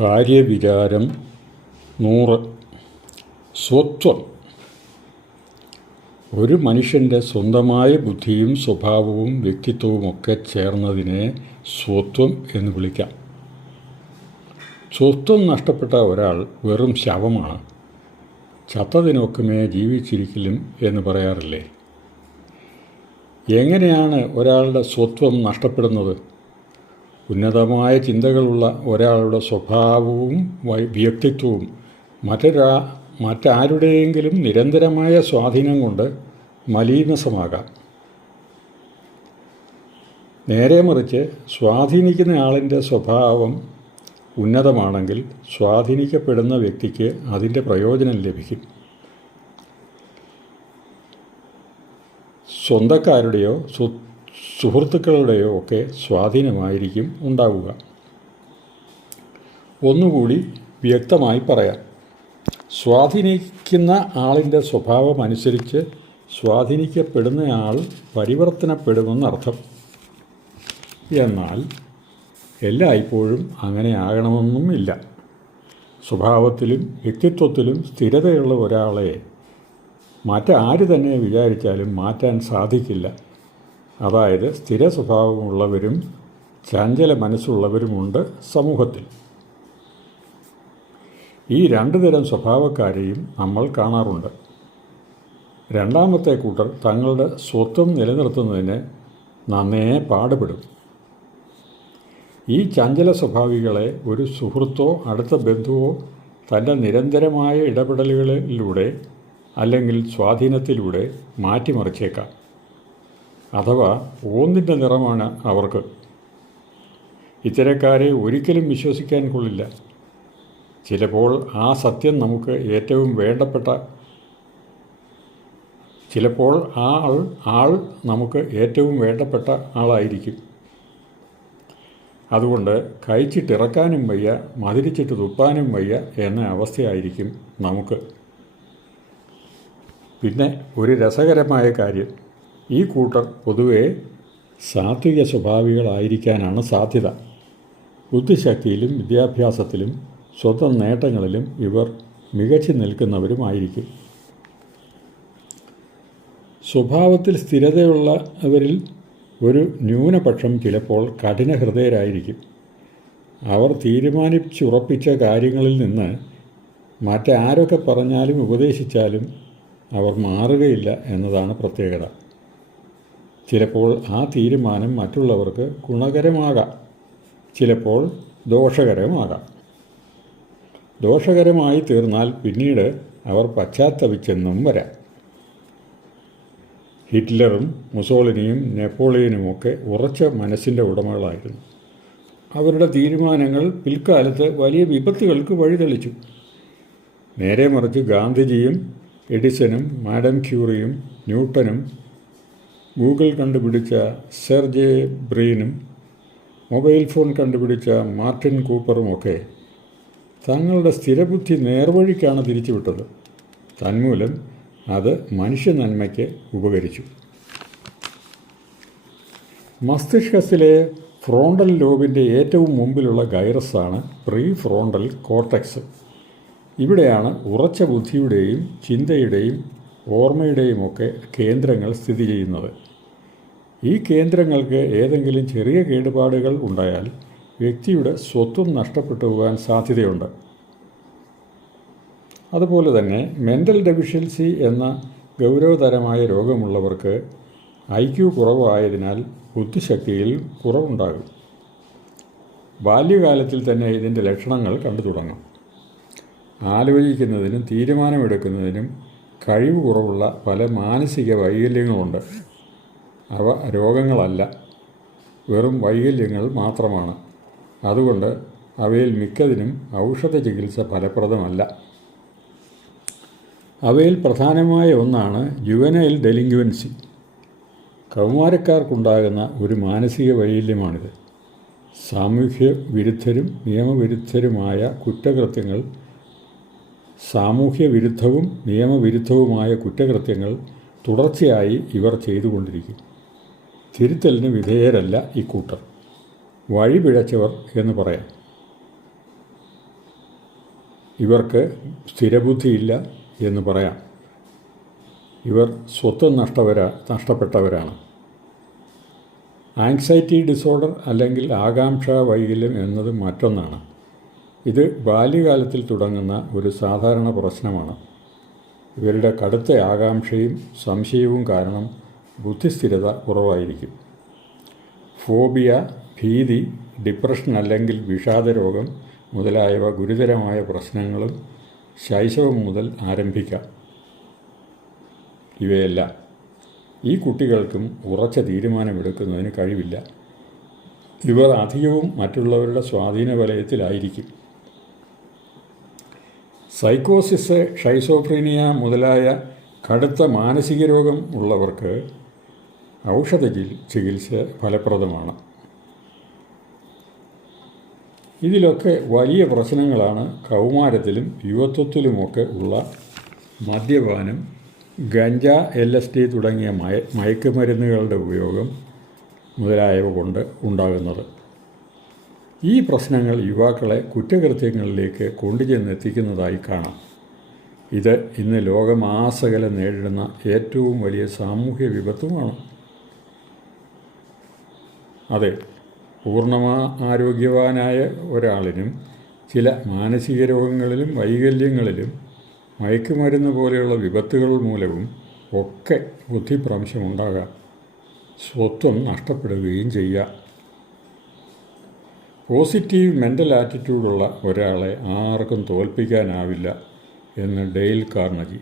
കാര്യവിചാരം 100. സ്വത്വം. ഒരു മനുഷ്യൻ്റെ സ്വന്തമായ ബുദ്ധിയും സ്വഭാവവും വ്യക്തിത്വവുമൊക്കെ ചേർന്നതിനെ സ്വത്വം എന്ന് വിളിക്കാം. സ്വത്വം നഷ്ടപ്പെട്ട ഒരാൾ വെറും ശവമാണ്. ചത്തതിനൊക്കുമേ ജീവിച്ചിരിക്കലും എന്ന് പറയാറില്ലേ? എങ്ങനെയാണ് ഒരാളുടെ സ്വത്വം നഷ്ടപ്പെടുന്നത്? ഉന്നതമായ ചിന്തകളുള്ള ഒരാളുടെ സ്വഭാവവും വ്യക്തിത്വവും മറ്റാരുടെയെങ്കിലും നിരന്തരമായ സ്വാധീനം കൊണ്ട് മലീമസമാകാം. നേരെ മറിച്ച് സ്വാധീനിക്കുന്ന ആളിൻ്റെ സ്വഭാവം ഉന്നതമാണെങ്കിൽ സ്വാധീനിക്കപ്പെടുന്ന വ്യക്തിക്ക് അതിൻ്റെ പ്രയോജനം ലഭിക്കും. സ്വന്തക്കാരുടെയോ സുഹൃത്തുക്കളുടെയോ ഒക്കെ സ്വാധീനമായിരിക്കും ഉണ്ടാവുക. ഒന്നുകൂടി വ്യക്തമായി പറയാം. സ്വാധീനിക്കുന്ന ആളിൻ്റെ സ്വഭാവം അനുസരിച്ച് സ്വാധീനിക്കപ്പെടുന്ന ആൾ പരിവർത്തനപ്പെടുമെന്നർത്ഥം. എന്നാൽ എല്ലായ്പ്പോഴും അങ്ങനെ ആകണമെന്നുമില്ല. സ്വഭാവത്തിലും വ്യക്തിത്വത്തിലും സ്ഥിരതയുള്ള ഒരാളെ മറ്റാര് തന്നെ വിചാരിച്ചാലും മാറ്റാൻ സാധിക്കില്ല. അതായത് സ്ഥിര സ്വഭാവമുള്ളവരും ചഞ്ചല മനസ്സുള്ളവരുമുണ്ട് സമൂഹത്തിൽ. ഈ രണ്ടു തരം സ്വഭാവക്കാരെയും നമ്മൾ കാണാറുണ്ട്. രണ്ടാമത്തെ കൂട്ടർ തങ്ങളുടെ സ്വത്വം നിലനിർത്തുന്നതിന് നന്നേ പാടുപെടും. ഈ ചഞ്ചല സ്വഭാവികളെ ഒരു സുഹൃത്തോ അടുത്ത ബന്ധുവോ തൻ്റെ നിരന്തരമായ ഇടപെടലുകളിലൂടെ അല്ലെങ്കിൽ സ്വാധീനത്തിലൂടെ മാറ്റിമറിച്ചേക്കാം. അഥവാ ഓന്നിൻ്റെ നിറമാണ് അവർക്ക്. ഇത്തരക്കാരെ ഒരിക്കലും വിശ്വസിക്കാൻ കൊള്ളില്ല. ചിലപ്പോൾ ആ സത്യം നമുക്ക് ഏറ്റവും വേണ്ടപ്പെട്ട നമുക്ക് ഏറ്റവും വേണ്ടപ്പെട്ട ആളായിരിക്കും. അതുകൊണ്ട് കഴിച്ചിട്ടിറക്കാനും വയ്യ, മതിരിച്ചിട്ട് തുപ്പാനും വയ്യ എന്ന അവസ്ഥയായിരിക്കും നമുക്ക്. പിന്നെ ഒരു രസകരമായ കാര്യം, ഈ കൂട്ടർ പൊതുവെ സാത്വിക സ്വഭാവികളായിരിക്കാനാണ് സാധ്യത. ബുദ്ധിശക്തിയിലും വിദ്യാഭ്യാസത്തിലും സ്വന്തം നേട്ടങ്ങളിലും ഇവർ മികച്ചു നിൽക്കുന്നവരുമായിരിക്കും. സ്വഭാവത്തിൽ സ്ഥിരതയുള്ളവരിൽ ഒരു ന്യൂനപക്ഷം ചിലപ്പോൾ കഠിനഹൃദയരായിരിക്കും. അവർ തീരുമാനിച്ചുറപ്പിച്ച കാര്യങ്ങളിൽ നിന്ന് മറ്റാരൊക്കെ പറഞ്ഞാലും ഉപദേശിച്ചാലും അവർ മാറുകയില്ല എന്നതാണ് പ്രത്യേകത. ചിലപ്പോൾ ആ തീരുമാനം മറ്റുള്ളവർക്ക് ഗുണകരമാകാം, ചിലപ്പോൾ ദോഷകരമാകാം. ദോഷകരമായി തീർന്നാൽ പിന്നീട് അവർ പശ്ചാത്തപിച്ചെന്നും വരാം. ഹിറ്റ്ലറും മുസോളിനിയും നെപ്പോളിയനുമൊക്കെ ഉറച്ച മനസ്സിൻ്റെ ഉടമകളായിരുന്നു. അവരുടെ തീരുമാനങ്ങൾ പിൽക്കാലത്ത് വലിയ വിപത്തുകൾക്ക് വഴിതെളിച്ചു. നേരെ മറിച്ച് ഗാന്ധിജിയും എഡിസണും മാഡം ക്യൂറിയും ന്യൂട്ടനും ഗൂഗിൾ കണ്ടുപിടിച്ച സെർജെ ബ്രീനും മൊബൈൽ ഫോൺ കണ്ടുപിടിച്ച മാർട്ടിൻ കൂപ്പറുമൊക്കെ തങ്ങളുടെ സ്ഥിരബുദ്ധി നേർവഴിക്കാണ് തിരിച്ചുവിട്ടത്. തന്മൂലം അത് മനുഷ്യ നന്മയ്ക്ക് ഉപകരിച്ചു. മസ്തിഷ്കത്തിലെ ഫ്രോണ്ടൽ ലോബിൻ്റെ ഏറ്റവും മുമ്പിലുള്ള ഗൈറസാണ് പ്രീ ഫ്രോണ്ടൽ കോർട്ടെക്സ്. ഇവിടെയാണ് ഉറച്ച ബുദ്ധിയുടെയും ചിന്തയുടെയും ഓർമ്മയുടെയുമൊക്കെ കേന്ദ്രങ്ങൾ സ്ഥിതി ചെയ്യുന്നത്. ഈ കേന്ദ്രങ്ങൾക്ക് ഏതെങ്കിലും ചെറിയ കേടുപാടുകൾ ഉണ്ടായാൽ വ്യക്തിയുടെ സ്വത്വം നഷ്ടപ്പെട്ടു പോകാൻ സാധ്യതയുണ്ട്. അതുപോലെ തന്നെ മെൻ്റൽ ഡെഫിഷ്യൻസി എന്ന ഗൗരവതരമായ രോഗമുള്ളവർക്ക് IQ കുറവായതിനാൽ ബുദ്ധിശക്തിയിൽ കുറവുണ്ടാകും. ബാല്യകാലത്തിൽ തന്നെ ഇതിൻ്റെ ലക്ഷണങ്ങൾ കണ്ടു തുടങ്ങും. ആലോചിക്കുന്നതിനും തീരുമാനമെടുക്കുന്നതിനും കഴിവ് കുറവുള്ള പല മാനസിക വൈകല്യങ്ങളുണ്ട്. അവ രോഗങ്ങളല്ല, വെറും വൈകല്യങ്ങൾ മാത്രമാണ്. അതുകൊണ്ട് അവയിൽ മിക്കതിനും ഔഷധ ചികിത്സ ഫലപ്രദമല്ല. അവയിൽ പ്രധാനമായ ഒന്നാണ് ജുവനൈൽ ഡെലിങ്ക്വൻസി. കൗമാരക്കാർക്കുണ്ടാകുന്ന ഒരു മാനസിക വൈകല്യമാണിത്. സാമൂഹ്യ വിരുദ്ധരും നിയമവിരുദ്ധവുമായ കുറ്റകൃത്യങ്ങൾ തുടർച്ചയായി ഇവർ ചെയ്തുകൊണ്ടിരിക്കും. തിരുത്തലിന് വിധേയരല്ല ഇക്കൂട്ടർ. വഴിപിഴച്ചവർ എന്ന് പറയാം. ഇവർക്ക് സ്ഥിരബുദ്ധിയില്ല എന്ന് പറയാം. ഇവർ സ്വത്ത് നഷ്ടപ്പെട്ടവരാണ്. ആങ്സൈറ്റി ഡിസോർഡർ അല്ലെങ്കിൽ ആകാംക്ഷാ വൈകല്യം എന്നത് മറ്റൊന്നാണ്. ഇത് ബാല്യകാലത്തിൽ തുടങ്ങുന്ന ഒരു സാധാരണ പ്രശ്നമാണ്. ഇവരുടെ കടുത്ത ആകാംക്ഷയും സംശയവും കാരണം ബുദ്ധിസ്ഥിരത കുറവായിരിക്കും. ഫോബിയ, ഭീതി, ഡിപ്രഷൻ അല്ലെങ്കിൽ വിഷാദരോഗം മുതലായവ ഗുരുതരമായ പ്രശ്നങ്ങളും ശൈശവം മുതൽ ആരംഭിക്കാം. ഇവയെല്ലാം ഈ കുട്ടികൾക്കും ഉറച്ച തീരുമാനമെടുക്കുന്നതിന് കഴിവില്ല. ഇവർ അധികവും മറ്റുള്ളവരുടെ സ്വാധീന വലയത്തിലായിരിക്കും. സൈക്കോസിസ്, ഷൈസോഫ്രീനിയ മുതലായ കടുത്ത മാനസിക രോഗം ഉള്ളവർക്ക് ഔഷധ ചികിത്സ ഫലപ്രദമാണ്. ഇതിലൊക്കെ വലിയ പ്രശ്നങ്ങളാണ് കൗമാരത്തിലും യുവത്വത്തിലുമൊക്കെ ഉള്ള മദ്യപാനം, ഗഞ്ച, LSD തുടങ്ങിയ മയക്കുമരുന്നുകളുടെ ഉപയോഗം മുതലായവ കൊണ്ട് ഉണ്ടാകുന്നത്. ഈ പ്രശ്നങ്ങൾ യുവാക്കളെ കുറ്റകൃത്യങ്ങളിലേക്ക് കൊണ്ടുചെന്നെത്തിക്കുന്നതായി കാണാം. ഇത് ഇന്ന് ലോകമാസകലം നേരിടുന്ന ഏറ്റവും വലിയ സാമൂഹ്യ വിപത്തുമാണ്. അതെ, ആരോഗ്യവാനായ ഒരാളിനും ചില മാനസിക രോഗങ്ങളിലും വൈകല്യങ്ങളിലും മയക്കുമരുന്ന് പോലെയുള്ള വിപത്തുകൾ മൂലവും ഒക്കെ ബുദ്ധിഭ്രംശമുണ്ടാകാം, സ്വത്വം നഷ്ടപ്പെടുകയും ചെയ്യാം. പോസിറ്റീവ് മെൻ്റൽ ആറ്റിറ്റ്യൂഡുള്ള ഒരാളെ ആർക്കും തോൽപ്പിക്കാനാവില്ല എന്ന് ഡെയിൽ കാർണഗി.